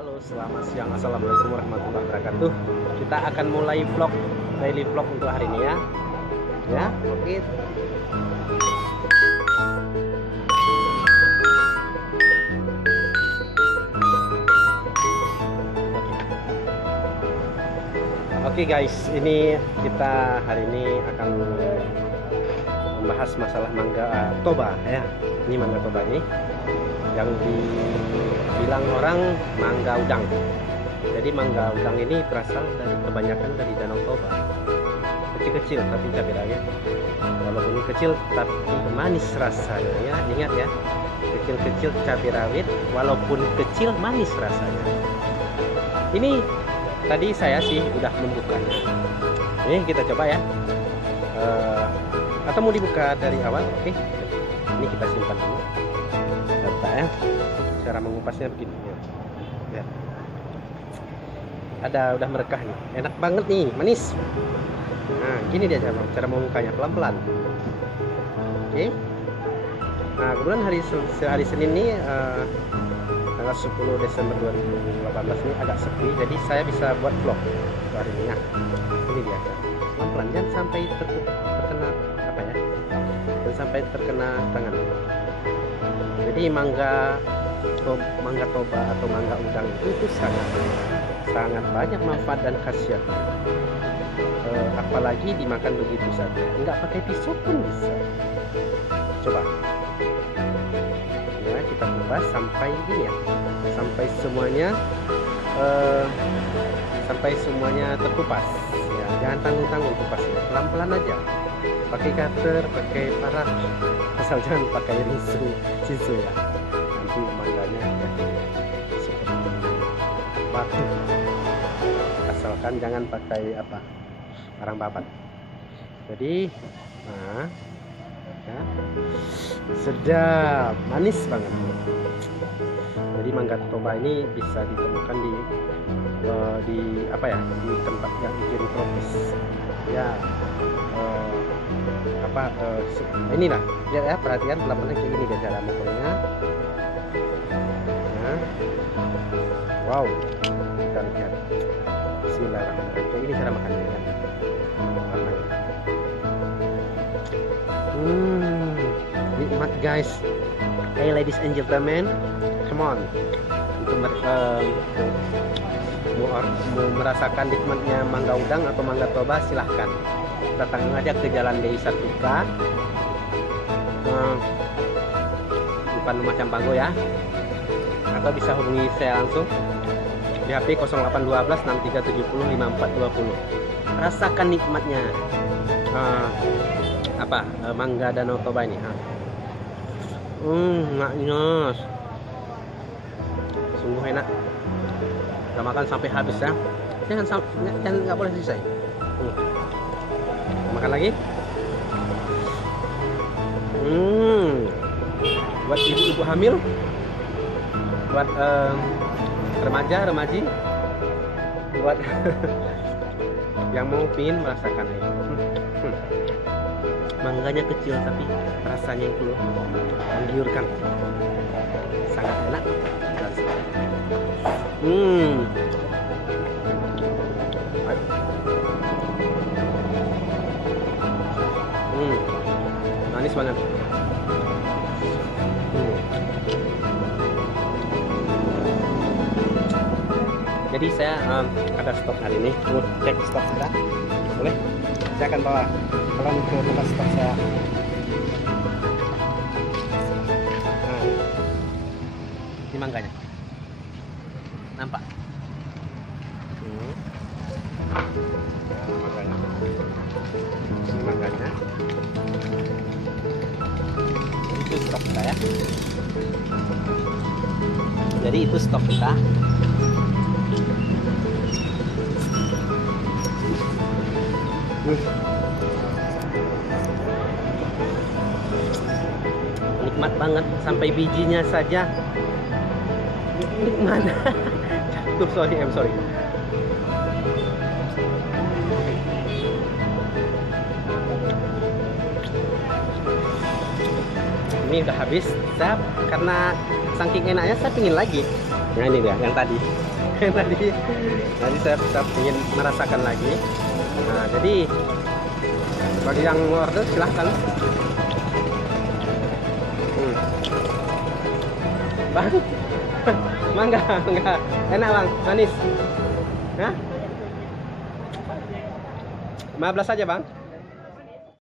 Halo, selamat siang. Assalamualaikum warahmatullahi wabarakatuh. Kita akan mulai vlog, daily vlog untuk hari ini ya. Ya, oke. Oke guys, ini kita hari ini akan membahas masalah mangga toba ya. Ini mangga toba ini yang dibilang orang mangga udang. Jadi mangga udang ini berasal dari kebanyakan dari Danau Toba. Kecil-kecil tapi cabai rawit. Walaupun kecil tapi manis rasanya ya. Ingat ya, kecil-kecil cabai rawit walaupun kecil manis rasanya. Ini tadi saya sih udah membukanya. Ini kita coba ya. Atau mau dibuka dari awal? Oke. Ini kita simpan dulu. Bentar ya. Cara mengupasnya begini ya. Ya. Udah merekah nih. Enak banget nih, manis. Nah, gini dia cara membukanya pelan-pelan. Oke. Nah, kemudian hari Senin ini tanggal 10 Desember 2018 ini agak sepi, jadi saya bisa buat vlog hari ini. Nah, ini dia. Pelan-pelan, jangan sampai terkena apa ya? Dan sampai terkena tangan. Jadi mangga toba atau mangga udang itu sangat banyak manfaat dan khasiatnya. Apalagi dimakan begitu saja, nggak pakai pisau pun bisa. Coba ya, kita kupas sampai gini ya, sampai semuanya terkupas ya. Jangan tanggung-tanggung kupasnya, pelan-pelan aja, pakai cutter, pakai paraf, asal jangan pakai sisu ya, nanti mangganya ya, seperti batu. Asalkan jangan pakai barang babat. Jadi nah ya, sedap, manis banget. Jadi mangga toba ini bisa ditemukan di tempat yang iklim tropis ya. Inilah lihat ya, perhatian pelan-pelan kayak gini dia cara mukulnya. Nah, wow, kita lihat. Bismillahirrahmanirrahim. Kayak gini cara makannya ya. Nikmat guys. Hey ladies and gentlemen, come on. Untuk mau merasakan nikmatnya mangga udang atau mangga toba, silahkan datang aja ke Jalan Dei Sartika, depan rumah Campanggo ya, atau bisa hubungi saya langsung di HP 0812 6370 5420. Rasakan nikmatnya mangga Danau Toba ini. Enak, sungguh enak. Kita makan sampai habis ya. Jangan nggak boleh selesai. Makan lagi. Buat ibu-ibu hamil, buat remaji, buat yang mau pingin merasakan ini. Mangganya kecil tapi rasanya itu menggiurkan, sangat enak dan manis banget. Jadi saya ada stok hari ini, mau cek stok kita, boleh? Saya akan bawa pulang ke tempat stok saya. Nah, ini mangganya, nampak? Mangganya. Ini mangganya. Itu stok kita ya. Jadi itu stok kita. Nikmat banget, sampai bijinya saja nikmat. sorry. Ini udah habis, karena saking enaknya saya pingin lagi. Nah ini dia yang tadi. Yang tadi saya ingin merasakan lagi. Nah jadi bagi yang order silahkan. Bang, mangga, enak bang, manis. Hah? 15 aja bang.